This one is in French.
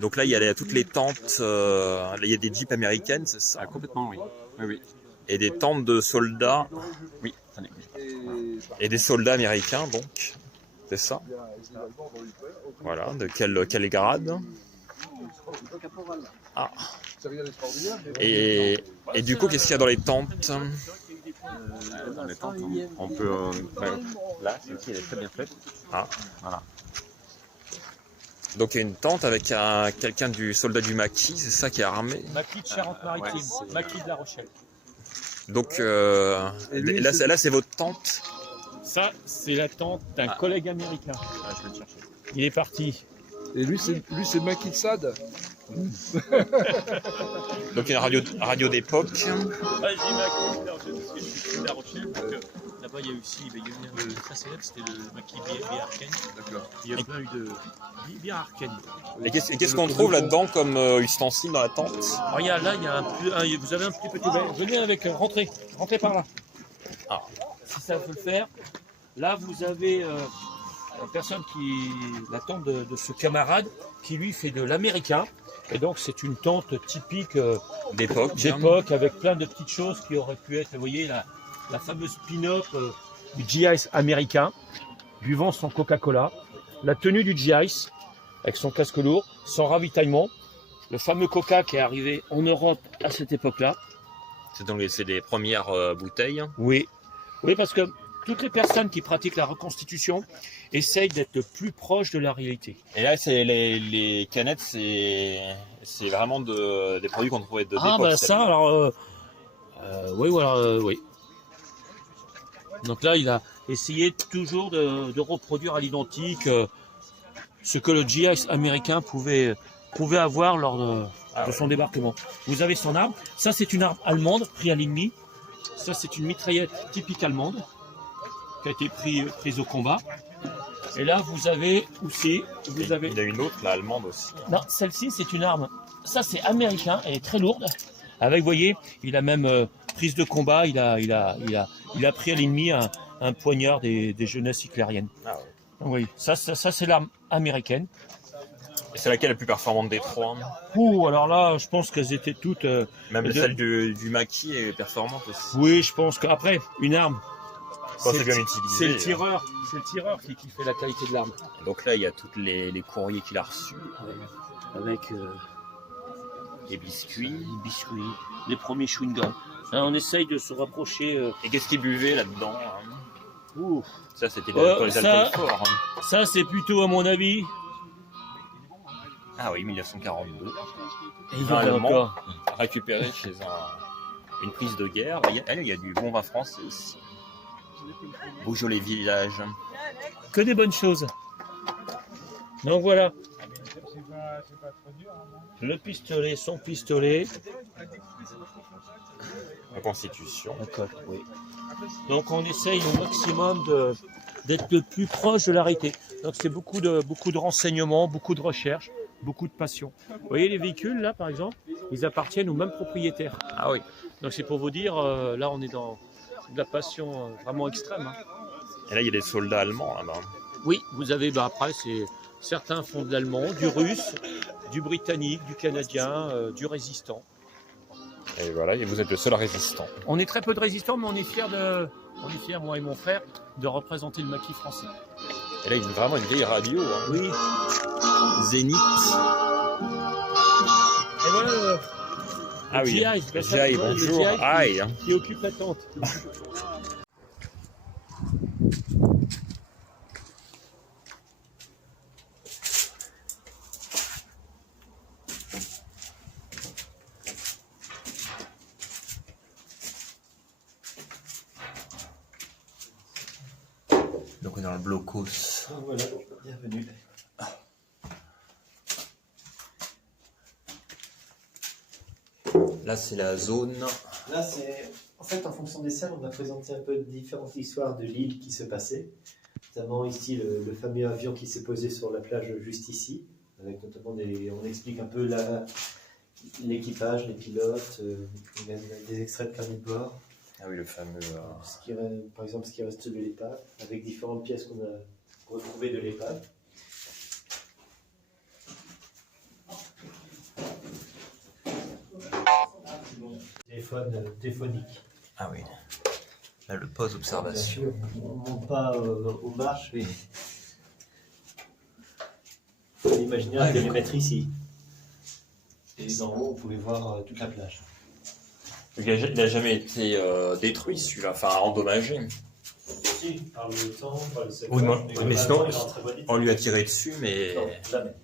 Donc là, il y a toutes les tentes, il y a des jeeps américaines, c'est ça? Ah, complètement, oui. Oui, oui. Et des tentes de soldats, Oui, attendez. et des soldats américains, donc, c'est ça? Voilà, de quel grade? Ah. Et du coup, qu'est-ce qu'il y a dans les tentes? Dans les tentes, on peut... là, celle-ci, elle est très bien faite. Ah. Voilà. Donc il y a une tente avec quelqu'un du soldat du maquis, c'est ça qui est armé. Maquis de Charente-Maritime, Maquis de La Rochelle. Donc là c'est votre tente. Ça, c'est la tente d'un collègue américain. Ah, je vais le chercher. Il est parti. Et lui, c'est Maquis de Sade. Donc une radio d'époque. Ah, je dis Maquis de La Rochelle parce que je suis de La Rochelle. Là-bas, il y a aussi, il y a une très célèbre, c'était le Maquis Biarken. D'accord. Il y a plein eu de Biarken. Et qu'est-ce qu'on trouve là-dedans comme ustensile dans la tente? Regarde, là, il y a vous avez un petit venez avec, rentrez par là. Ah. Si ça peut le faire. Là, vous avez la tente de ce camarade qui lui fait de l'américain. Et donc, c'est une tente typique d'époque avec plein de petites choses qui auraient pu être, vous voyez, la fameuse pin-up du GI américain, buvant son Coca-Cola, la tenue du GI avec son casque lourd, son ravitaillement, le fameux Coca qui est arrivé en Europe à cette époque-là. C'est des premières bouteilles. Oui, parce que toutes les personnes qui pratiquent la reconstitution essayent d'être le plus proche de la réalité. Et là, c'est les canettes, c'est vraiment des produits qu'on trouvait d'époque. Ah bah ça, alors, oui, voilà, oui. Donc là, il a essayé toujours de reproduire à l'identique ce que le GI américain pouvait avoir lors de son débarquement. Vous avez son arme. Ça, c'est une arme allemande prise à l'ennemi. Ça, c'est une mitraillette typique allemande qui a été prise au combat. Et là, vous avez aussi... Il y en a une autre, la allemande aussi. Non, celle-ci, c'est une arme. Ça, c'est américain. Elle est très lourde. Avec, vous voyez, il a même prise de combat. Il a pris à l'ennemi un poignard des jeunesses hitlériennes. Ah ouais. Oui, ça c'est l'arme américaine. Et c'est laquelle la plus performante des trois? Ouh, alors là, je pense qu'elles étaient toutes... Même celle du maquis est performante aussi. Oui, je pense qu'après, une arme, Quand c'est bien utilisé. c'est le tireur qui fait la qualité de l'arme. Donc là, il y a tous les courriers qu'il a reçus. Avec Les biscuits. les premiers chewing-gums. On essaye de se rapprocher... Et qu'est-ce qu'il buvait là-dedans? Ouh. Ça, c'était les alcools forts. Ça, c'est plutôt, à mon avis... Ah oui, 1942. Et il y Un en a Allemand encore. récupéré chez une prise de guerre. Il y a du bon vin français aussi. Beaujolais village. Que des bonnes choses. Donc voilà. Le pistolet, son pistolet. La Constitution. D'accord, oui. Donc on essaye au maximum d'être le plus proche de la réalité. Donc c'est beaucoup de renseignements, beaucoup de recherches, beaucoup de passion. Vous voyez les véhicules là par exemple, ils appartiennent au même propriétaire. Ah oui. Donc c'est pour vous dire, là on est dans de la passion vraiment extrême. Hein. Et là, il y a des soldats allemands là-bas. Oui, vous avez, après certains font de l'allemand, du russe, du britannique, du canadien, du résistant. Et voilà, et vous êtes le seul résistant. On est très peu de résistants, mais on est fiers, moi et mon frère, de représenter le maquis français. Et là, il y a vraiment une vieille radio. Hein. Oui. Zénith. Et voilà. Ah oui. GI, bonjour. Aïe. Qui occupe la tente. Donc on est dans le blocos. Voilà, bienvenue. Là, c'est la zone. Là, c'est en fait en fonction des salles, on va présenter un peu différentes histoires de l'île qui se passaient. Notamment ici le fameux avion qui s'est posé sur la plage juste ici, avec notamment on explique un peu l'équipage, les pilotes, même des extraits de carnet de bord. Ah oui, le fameux. Par exemple, ce qui reste de l'épave, avec différentes pièces qu'on a retrouvées de l'épave. téléphonique. Ah oui. Là, le pose Bien observation. sûr, on ne monte pas aux marches, mais vous pouvez imaginer un télémètre ici. Et d'en haut, vous pouvez voir toute la plage. Il n'a jamais été détruit, celui-là, enfin endommagé. Si, par le temps, par le secteur, Oui, mais sinon, il est en très bon état. On lui a tiré dessus, mais Non, jamais.